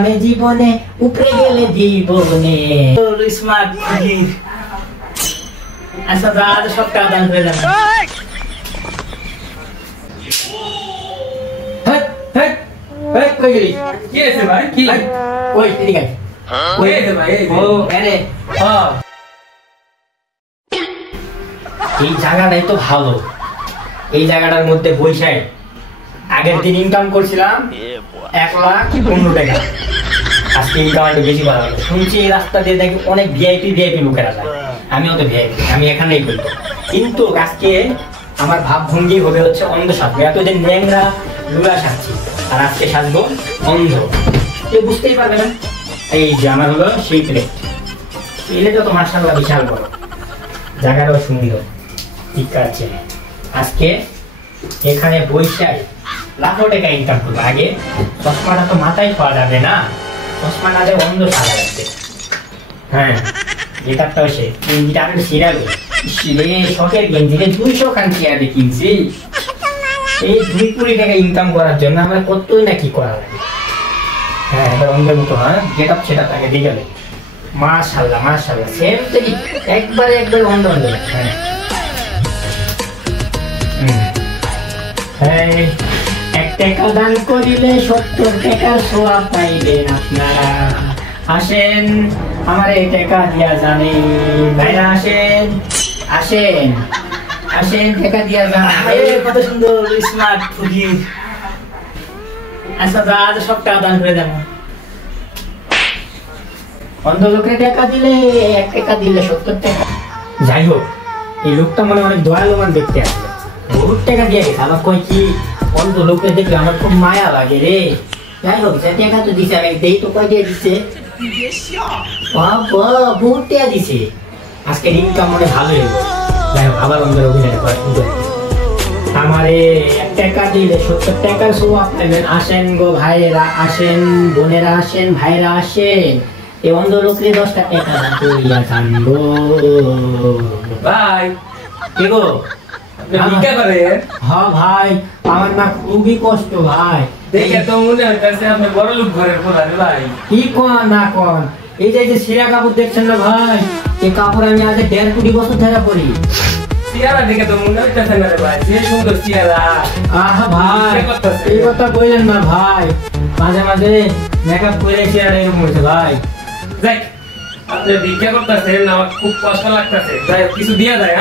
আমি জীবনে উপরে গেলে জীবনে স্মার্ট আচ্ছা দাদা সব টাকা দান করে যাবেন। কি আছে ভাই? কি ওই ঠিক আছে ওই আছে ভাই? ও আরে এই জায়গাটাই তো ভালো। এই জায়গাটার মধ্যে বৈশাখ আগের দিন ইনকাম করছিলাম 1,15,000 টাকা। আজকে ইনকাম একটু বেশি ভালো হবে। শুনছি এই রাস্তা দিয়ে দেখি অনেক ভিআইপি লোকেরা যায়। আমিও তো ভিআইপি, আমি এখানেই করবো। কিন্তু আজকে আমার ভাবভঙ্গি হবে হচ্ছে অন্ধ সাজবো। এতদিন ন্যাংরা লুলা সাজছি, আর আজকে সাজবো অন্ধ। কেউ বুঝতেই পারবে না। এই যে আমার হলো সেই প্লেট। প্লেটও তো মার্শাল্লাহ বিশাল বড়, জায়গাটাও সুন্দর। ঠিক আছে, আজকে এখানে বৈশাখ লাখো টাকা ইনকাম করবো। আগে চশমাটা তো মাথায় পাওয়া যাবে না, চশমা না দেয় অন্ধ সাজা যাচ্ছে। হ্যাঁ গেটারটাও সে গেঞ্জিটা আমি সিরাবে শখের গেঞ্জিকে 200 খান চেয়ারে কিনছি। এই 2 টাকা ইনকাম করার জন্য আমার কতই না কি করা লাগে। হ্যাঁ এবার অন্ধের মতো হ্যাঁ গেট আপ সেটা তাকে দিয়ে গেলে মাশাল্লাহ মাশাল্লাহ সেম তো একবারে অন্ধ অন্ধ। হ্যাঁ 1 টাকা দান করিলে 70 টাকা সোয়া পাইবেন আপনারা। আসেন আমার এই টাকা দিয়া জানে ভাইরা, আসেন আসেন আসেন টাকা দিয়া যান। কত সুন্দর স্মার্ট ফুজি। আচ্ছা দাদা সব টাকা দান করে দেন। অন্ধ লোকের টাকা দিলে 1 টাকা দিলে 70 টাকা। যাই হোক এই লোকটা মানে অনেক দয়ালুমান দেখতে আসলে, বহুত টাকা দিয়ে গেছে। আমার কয় কি অন্ধ লোককে দেখলে আমার খুব মায়া লাগে রে। যাই হোক যে টাকা তো দিছে, আমি দেই তো কয় দিয়ে দিছে, বহুত টাকা দিছে। আজকে ইনকাম মনে ভালোই হলো। যাই হোক আবার অন্ধের অভিনয় করা শুরু করে। আমারে 1 টাকা দিলে 70 টাকার সোয়াব পাইবেন। আসেন গো ভাইরা, আসেন বোনেরা, আসেন ভাইরা, আসেন এই অন্ধ লোককে 10 টাকা দান করিয়া জানবো। ভাই কি গো ভিক্ষা করে? হ্যাঁ ভাই আমার না খুবই কষ্ট ভাই। দেখে তো মনে হচ্ছে আপনি বড় লোক ঘরের পোলা রে ভাই। কি কোন না কোন এই যে সিরা কাপড় দেখছেন না ভাই, এই কাপড় আমি আগে 1.5 কোটি বছর ধরে পরি। চেহারা দেখে তো মনে হচ্ছে না রে ভাই, যে সুন্দর চেহারা। আহা ভাই এই কথা কইলেন না ভাই, মাঝে মাঝে মেকআপ করে চেহারা এরকম হয়েছে ভাই। দেখ আপনি ভিক্ষা করতেছেন, আমার খুব কষ্ট লাগতেছে। যাই হোক কিছু দিয়া যায়।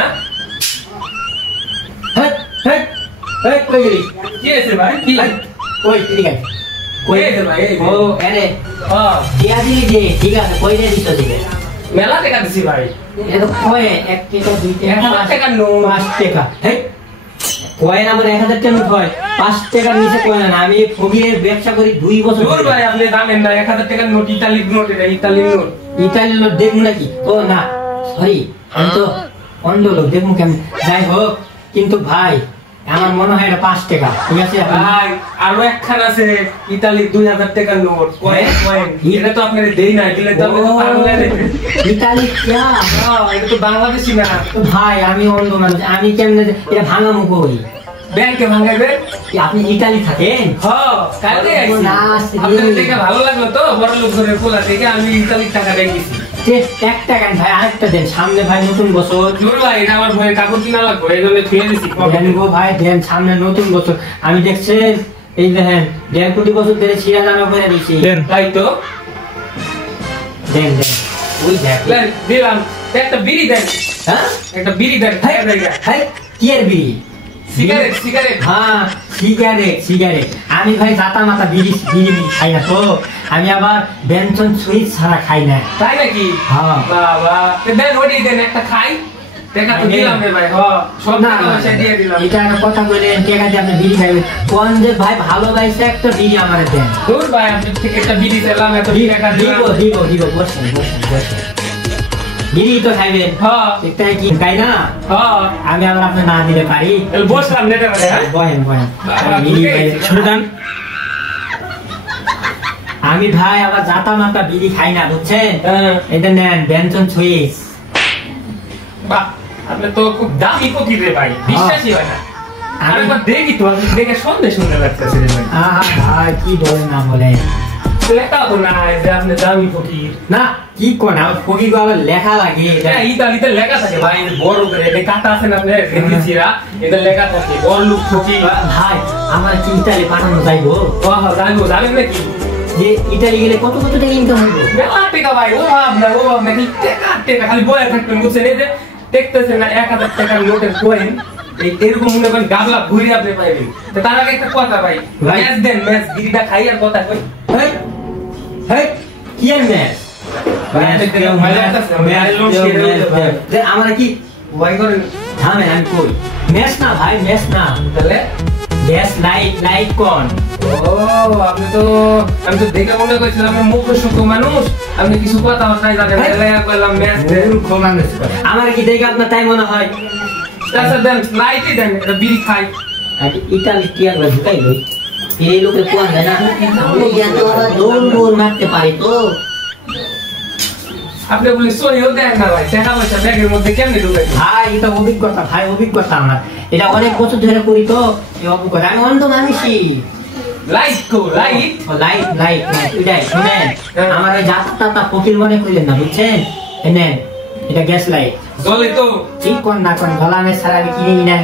হ্যাঁ কই গেলি? কি আছে ভাই? কি কই ঠিক আছে কই আছে ভাই? ও আরে দিয়া দিলি যে ঠিক আছে কই দিয়ে দিছ দিবে মেলা টাকা দিছি ভাই। এটা কয় 1 টাকা 2 টাকা 1,000 টাকা নো 5 টাকা। হেই কয় না বলে 1000 টাকা নোট হয়, 5 টাকার নিচে কয় না। আমি ফকিরের ব্যবসা করি 2 বছর। দূর ভাই আপনি জানেন না 1000 টাকার নোট ইতালির নোট, এটা ইতালির নোট। ইতালির লোক দেখবো নাকি? ও না সরি আমি তো অন্ধ লোক, দেখবো কেমন। যাই হোক কিন্তু ভাই আমার মনে হয় এটা 5 টাকা। ঠিক আছে ভাই আরো একখান আছে ইতালির 2000 টাকার নোট। কয়েন এটা তো আপনাদের দেই না, দিলে তো আপনি তো পাগল হয়ে যাবেন। ইতালি क्या? এটা তো বাংলাদেশি না। তো ভাই আমি অন্ধ মানুষ, আমি কেমনে এটা ভাঙা মুখ হই? ব্যাংকে ভাঙাইবেন? আপনি ইতালি থাকেন? কালকে আইছি। আপনাদের দেখে ভালো লাগলো তো, বড় লোক ঘরের পোলা দেখে আমি ইতালির টাকা দিয়ে গেছি। 1 টাকা ভাই, আরেকটা দেন। সামনে ভাই নতুন বছর। দূর ভাই এটা আমার ভয়ে কাপড় কিনা লাগবে, এই জন্য থুয়ে দিছি। দেন গো ভাই দেন, সামনে নতুন বছর। আমি দেখছেন এই দেখেন 1.5 কোটি বছর ধরে ছিঁড়া জামা পরে দিছি। তাই তো দেন ওই দেখ দিলাম। একটা বিড়ি দেন। হ্যাঁ একটা বিড়ি দেন। হাই কি এর বিড়ি? সিগারেট। হ্যাঁ সিগারেট। আমি ভাই জাতা মাতা বিড়ি খাই না তো, আমি আবার বেনসন সুইচ ছাড়া খাই না। তাই নাকি? হ্যাঁ বাবা দেন ওই দেন একটা খাই। টাকা তো দিলাম রে ভাই। সব না টাকা পয়সা দিয়ে দিলাম। এটা একটা কথা বললেন টাকা দিয়ে আপনি বিড়ি খাইবেন কোন যে ভাই ভালোবাসে একটা বিড়ি আমারে দেন। দূর ভাই আপনি থেকে একটা বিড়ি দিলাম, এত টাকা দিলাম। দিব বসেন বিড়ি তো খাইবেন? এটা কি খাই না? আমি আবার আপনি না দিতে পারি? বসলাম নেটে ভাই। বহেন আমি ভাই আবার জাতা মাতা বিড়ি খাই না বুঝছেন। এটা নেন বেনসন সুইচ। বাহ আপনি তো খুব দামি ফকির রে ভাই, বিশ্বাসই হয় না। আমি একবার দেখি তো, দেখে সুন্দর লাগতেছে রে ভাই। ভাই কি বলেন না বলেন। লেখা তো নাই যে আপনি দামি ফকির। না কি কোন আমার ফকির আবার লেখা লাগে হ্যাঁ, ইতালিতে লেখা থাকে ভাই, বড় করে এটা কাটা আছে না আপনার হিন্দিরা, এটা লেখা থাকে বড় লোক ফকির। ভাই আমার কি ইতালি পাঠানো যাইবো? জানবো, জানেন নাকি যে ইতালি গেলে কত কত টাকা ইনকাম হইব? মেলা টাকা ভাই, ও ভাব না কি টাকা খালি বয়ে থাকবেন, বুঝছেন? এই যে দেখতেছেন না 1000 টাকার নোটের কয়েন, এরকম মনে করেন গাবলা ঘুরে আপনি পাইবেন। তো তার আগে একটা কথা ভাই, ম্যাচ দেন, ম্যাচ গিরিটা খাই আর কথা কই। হেই হেই কি আর ম্যাচ? আমার কি ভাই করেন থামেন আমি কই ম্যাচ না ভাই, ম্যাচ না, তাহলে ম্যাচ লাইট লাইট কোন। ও আপনি তো, আমি তো দেখে মনে করছিলাম আপনি মুখ সুখ মানুষ, আপনি কিছু কথা নাই জানেন, বললাম ম্যাচ দেন। আমার কি দেখে আপনার তাই মনে হয়? আচ্ছা দেন, লাইটই দেন, এটা বিড়ি খাই। ইতালি কি আর ঢুকাই লই এই লোকে কোন যায় না, আমি জানতো ওরা দৌড় দৌড় মারতে পারি তো। আপনি বলি সইও দেন না ভাই, টাকা পয়সা ব্যাগের মধ্যে কেমনে ঢুকাই? ভাই এটা অভিজ্ঞতা, ভাই অভিজ্ঞতা আমার, এটা অনেক বছর ধরে করি তো এই অভিজ্ঞতা। আমি অন্ধ মানুষই। লাইট কো লাইট, লাইট লাইট এটাই শুনেন, আমার ওই যাত্রাটা ফকির মনে করিলেন না, বুঝছেন? নেন এটা গ্যাস লাইট, জ্বলে তো ঠিক কোন না কোন গলামে সারা আমি কিনে নি না।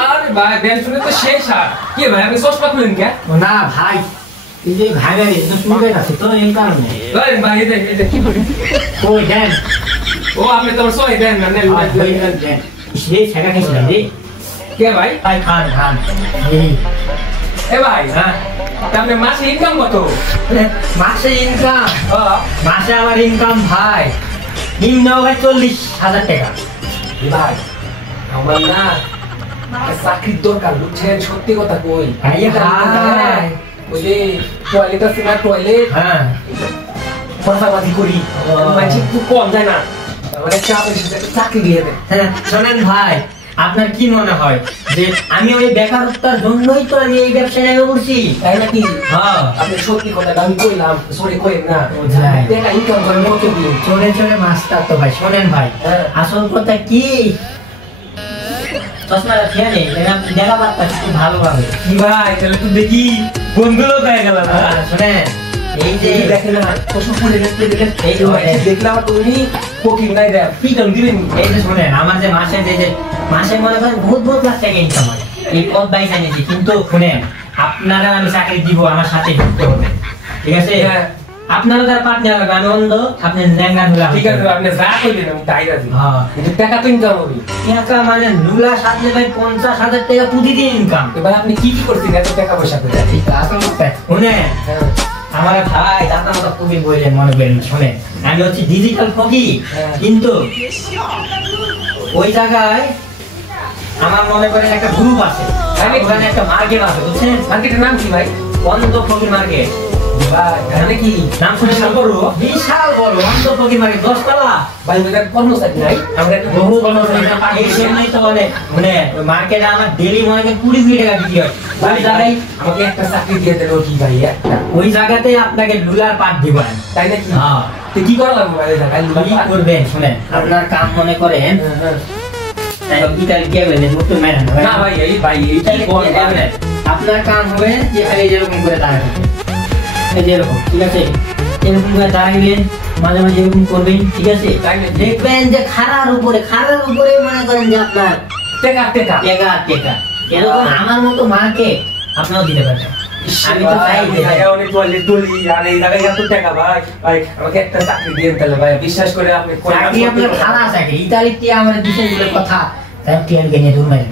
আরে ভাই দেন শুনে তো শেষ। আর কি ভাই আপনি চশমা খুলেন কে? না ভাই এই যে ভাই ভাই তো শুনবে না তো এই কারণে। ভাই ভাই এই কি বলেন? ওই দেন ও আপনি তো সই দেন না, নেন দেন সেই ছেকা খেয়েছিলাম রে। কে ভাই? ভাই খান খান এ ভাই হ্যাঁ, আপনি মাসে ইনকাম কত? মাসে ইনকাম, মাসে আমার ইনকাম ভাই নিম্ন ভাই 40,000 টাকা। ভাই আমার না চাকরির দরকার, বুঝছেন? সত্যি কথা কই, ভাই হাই ওই যে টয়লেট আছে না, টয়লেট হ্যাঁ মাথাবাজি করি, মানুষ খুব কম যায় না, মানে চাপের সাথে চাকরি দিয়ে দেয়। হ্যাঁ শোনেন ভাই, আপনার কি মনে হয় যে আমি ওই বেকারত্বের জন্যই তো আমি এই ব্যবসায় নেমে পড়ছি, তাই নাকি? হ্যাঁ আপনি সত্যি কথা আমি কইলাম, সরি কইেন না, যাই। টাকা ইনকাম করেন কত দিন? চলে চলে মাস্টার তো ভাই। শোনেন ভাই, হ্যাঁ। আসল কথা কি, চশমাটা খেয়ে নেই দেখা পারতাম খুব ভালোভাবে। ভাই তাহলে তো দেখি বন্ধু লোক হয়ে গেল না। শোনেন এই যে দেখেন না কষ্ট করে দেখতে দেখেন, এই যে দেখলাম তুমি কোকিং নাই দেয় পিটন দিবেন। এই যে শোনেন আমার যে মাসে যে মাসে মনে করেন বহুত বহুত লাখ টাকা ইনকাম হয়, এই পথ বাইক এনেছি, কিন্তু শুনেন আপনারা আমি চাকরি দিব, আমার সাথে যুক্ত হবে, ঠিক আছে? হ্যাঁ। আপনারা তার পার্টনার হবে, আমি অন্ধ, আপনি ল্যাঙ্গা নুলা। ঠিক আছে আপনি যা কইবেন আমি তাই রাজি। হ্যাঁ কিন্তু টাকা তো ইনকাম হবে। টাকা মানে নুলা সাথে ভাই 50,000 টাকা প্রতিদিন ইনকাম। এবার আপনি কি কি করছেন এত টাকা পয়সা করে? শুনেন আমার ভাই দাদা মতো ফকির বললেন মনে করেন না, শোনেন আমি হচ্ছি ডিজিটাল ফকির, কিন্তু ওই জায়গায় আমার মনে করেন একটা গ্রুপ আছে, ওখানে একটা মার্কেট আছে, বুঝছেন? মার্কেটের নাম কি ভাই? অন্ধ ফকির মার্কেট। ভাই মানে কি নাম শুনে বিশাল বড় অন্ধ ফকির মার্কেট, 10 তলা। ভাই ওদের কর্মচারী নাই, আমরা একটা বহু এই জন্যই তো মানে মার্কেটে আমার ডেলি মনে করেন 20 টাকা বিক্রি হয়। ওই জায়গায় আমাকে একটা চাকরি দিয়ে দেন কি ভাই একটা? ওই জায়গাতে আপনাকে লুলার পাট দিব, তাই নাকি? হ্যাঁ তো কি করা লাগবে ভাই? কি করবেন শুনেন, আপনার কাম মনে করেন ইতালি কে বলেন মুক্ত মেরা না ভাই, এই ভাই এইটাই বলেন। আপনার কাম হবে যে খালি যেরকম করে দাঁড়াবেন, এই যেরকম, ঠিক আছে? এরকম করে দাঁড়াবেন, মাঝে মাঝে এরকম করবেন, ঠিক আছে? দেখবেন যে খাড়ার উপরে মনে করেন যে আপনার টাকা টাকা টাকা টাকা এরকম আমার মতো মাকে আপনাও দিতে পারবেন। আমি তো চাই অনেক দলি আর এই জায়গায় এত টাকা ভাই, ভাই আমাকে একটা চাকরি দিয়ে তাহলে ভাই, বিশ্বাস করে আপনি চাকরি আপনার খালা চাকরি ইতালিতে আমার বিষয়গুলোর কথা তাই টিএনকে নিয়ে দূর মারেন।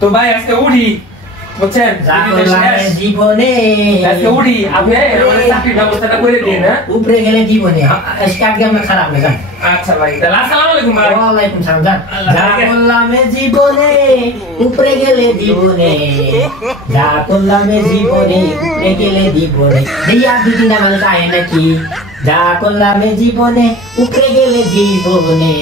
তো ভাই আজকে উঠি, বুঝছেন? জীবনে আজকে উঠি, আপনি আমাদের চাকরির ব্যবস্থাটা করে দিন। হ্যাঁ উপরে গেলে জীবনে আজকে আমরা খারাপ না জান। আচ্ছা ভাই তাহলে আসসালামু আলাইকুম ভাই। ওয়ালাইকুম সালাম জান। যা করলাম জীবনে উপরে গেলে জীবনে, যা করলাম জীবনে উপরে গেলে জীবনে, দিয়া দুদিন আমাদের আয় নাকি, যা করলাম জীবনে উপরে গেলে জীবনে।